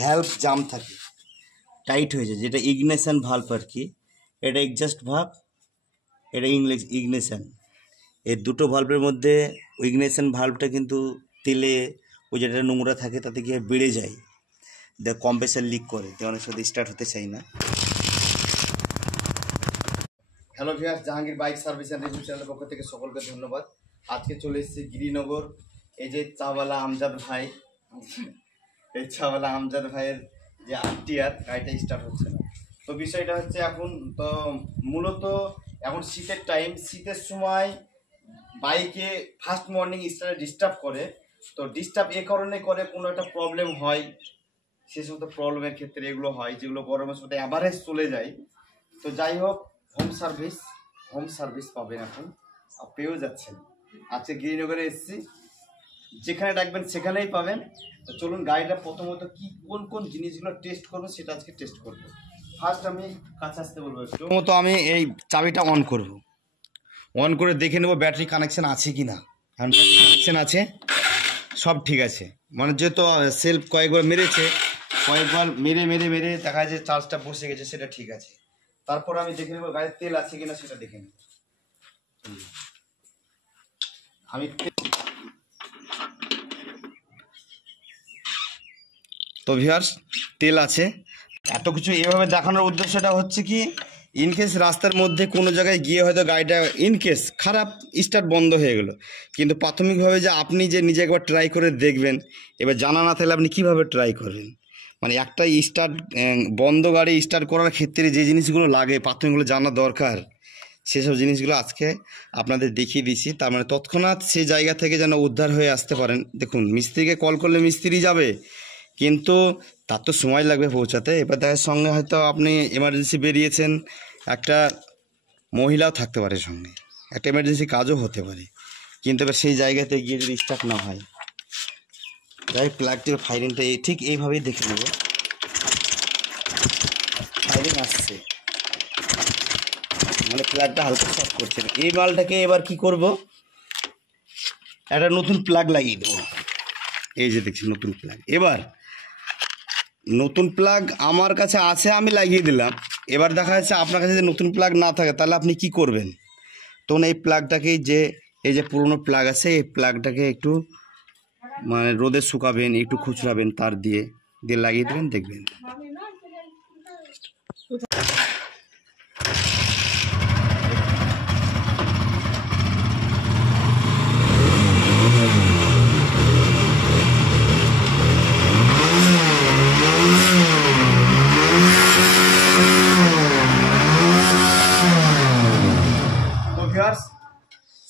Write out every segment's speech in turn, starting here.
Valve জাম থাকে, tight হয়ে যায়, যেটা ইগনিশন ভাল্ব আর কি। এটা এক্সস্ট ভাল্ব, এটা ইগনিশন। এই দুটো ভাল্বের মধ্যে ইগনিশন ভাল্বটা কিন্তু তেলে ওই যেটা নোংরা থাকে তাতে গিয়ে বেড়ে যায়, কম্প্রেসার লিক করে, অনেক সাথে স্টার্ট হতে চাই না। Hello viewers, Jahangir bike service and review চ্যানেলের পক্ষ থেকে সকলকে ধন্যবাদ। আজকে চলে এসেছি গিরিনগর। এই যে চাওয়ালা আমজাদ ভাই, এই চাওয়ালা আমজাদ ভাইয়ের যে আরটিআর গাড়িটা স্টার্ট হচ্ছে না। তো বিষয়টা হচ্ছে এখন তো মূলত এখন শীতের টাইম, শীতের সময় বাইকে ফার্স্ট মর্নিং স্টার্টে ডিস্টার্ব করে। তো ডিস্টার্ব এ কারণে করে, কোনো একটা প্রবলেম হয়, সে সমস্ত প্রবলেমের ক্ষেত্রে এগুলো হয় যেগুলো গরমের সাথে অ্যাভারেজ চলে যায়। তো যাই হোক, হোম সার্ভিস পাবেন এখন, পেয়েও যাচ্ছেন। আজকে গিরিনগরে এসেছি, যেখানে ডাকবেন সেখানেই পাবেন। তো চলুন গাড়িটা প্রথমত কি কোন কোন জিনিসগুলো টেস্ট করবো সেটা আজকে টেস্ট করবো। ফার্স্ট আমি কাছে আসতে বলবো একটু। প্রথমত আমি এই চাবিটা অন করব, অন করে দেখে নেবো ব্যাটারি কানেকশান আছে কি না। ব্যাটারি কানেকশান আছে, সব ঠিক আছে, মানে যেহেতু সেলফ কয়েকবার মেরেছে, কয়েকবার মেরে দেখা যায় চার্জটা বসে গেছে, সেটা ঠিক আছে। তারপর আমি দেখে নেবো গাড়ির তেল আছে কিনা, সেটা দেখে নেব। আমি তো ভিউয়ার্স, তেল আছে। এত কিছু এভাবে দেখানোর উদ্দেশ্যটা হচ্ছে কি, ইনকেস রাস্তার মধ্যে কোনো জায়গায় গিয়ে হয়তো গাড়িটা ইনকেস খারাপ স্টার্ট বন্ধ হয়ে গেলো, কিন্তু প্রাথমিকভাবে যে আপনি যে নিজে একবার ট্রাই করে দেখবেন, এবার জানা না থাকলে আপনি কীভাবে ট্রাই করবেন। মানে একটা স্টার্ট বন্ধ গাড়ি স্টার্ট করার ক্ষেত্রে যে জিনিসগুলো লাগে প্রাথমিকগুলো জানা দরকার, সেসব জিনিসগুলো আজকে আপনাদের দেখিয়ে দিচ্ছি। তার মানে তৎক্ষণাৎ সেই জায়গা থেকে যেন উদ্ধার হয়ে আসতে পারেন। দেখুন, মিস্ত্রিকে কল করলে মিস্ত্রি যাবে, কিন্তু তার তো সময় লাগবে পৌঁছাতে। এবার তার সঙ্গে হয়তো আপনি এমার্জেন্সি বেরিয়েছেন, একটা মহিলাও থাকতে পারে সঙ্গে, একটা এমার্জেন্সি কাজও হতে পারে, কিন্তু এবার সেই জায়গাতে গিয়ে যদি স্টার্ট না হয়, যাই প্লাগটির ফায়ারিংটা ঠিক এইভাবেই দেখে নেব। ফায়ারিং আসছে মানে প্লাগটা হালকা শর্ট করছে। এই মালটাকে এবার কি করব, একটা নতুন প্লাগ লাগিয়ে দেবো। এই যে দেখছি নতুন প্লাগ। এবার নতুন প্লাগ আমার কাছে আছে, আমি লাগিয়ে দিলাম। এবার দেখা যাচ্ছে আপনার কাছে যদি নতুন প্লাগ না থাকে, তাহলে আপনি কি করবেন, তখন এই প্লাগটাকে এই যে পুরনো প্লাগ আছে, এই প্লাগটাকে একটু মানে রোদে শুকাবেন, একটু খুচরাবেন, তার দিয়ে লাগিয়ে দেবেন, দেখবেন।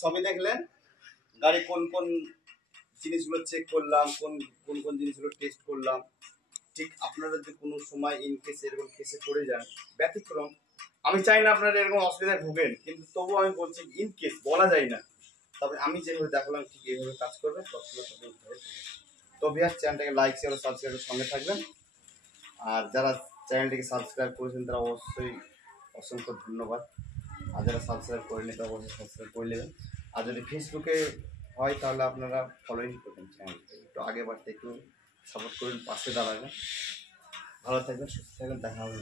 সবই দেখলেন, গাড়ি কোন কোন জিনিসগুলো চেক করলাম, কোন কোন জিনিসগুলো টেস্ট করলাম। ঠিক আপনারা যদি কোনো সময় ইনকেস এরকম কেসে পড়ে যান, ব্যতিক্রম, আমি চাই না আপনারা এরকম অসুবিধায় ভুগেন, কিন্তু তবুও আমি বলছি ইনকেস বলা যায় না, তবে আমি যেভাবে দেখালাম ঠিক এইভাবে কাজ করবেন। তো ভিউয়ার্স, চ্যানেলটাকে লাইক শেয়ার ও সাবস্ক্রাইবের সঙ্গে থাকবেন। আর যারা চ্যানেলটিকে সাবস্ক্রাইব করেছেন তারা অবশ্যই অসংখ্য ধন্যবাদ। আর যারা সাবস্ক্রাইব করেনি তারা অবশ্যই সাবস্ক্রাইব করে নেবেন। আর যদি ফেসবুকে হয় তাহলে আপনারা ফলোইং করবেন চ্যানেলকে, একটু আগে বাড়তে একটু সাপোর্ট করবেন, পাশে দাঁড়াবেন। ভালো থাকবেন, সুস্থ থাকবেন, দেখা হবে।